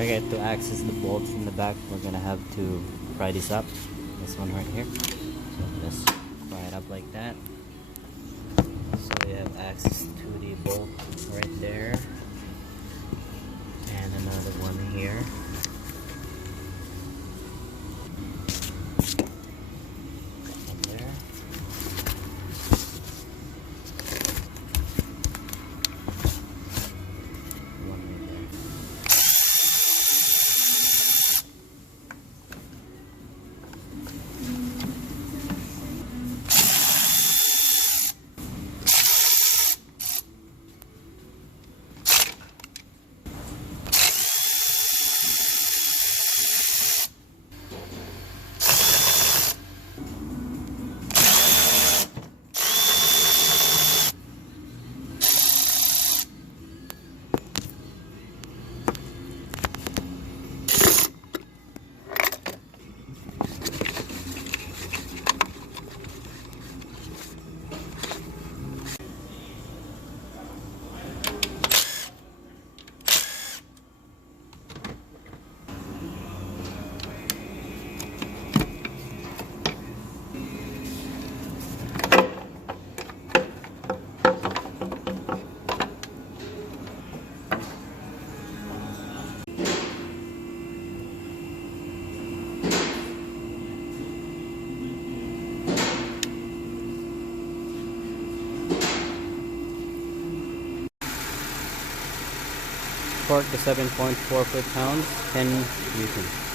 Alright, to access the bolts from the back, we're gonna have to pry this up. This one right here. So just pry it up like that. So we have access to the bolt right there. And another one here. Up there. One right there. Torque to 7.4 foot-pounds, 10 newtons.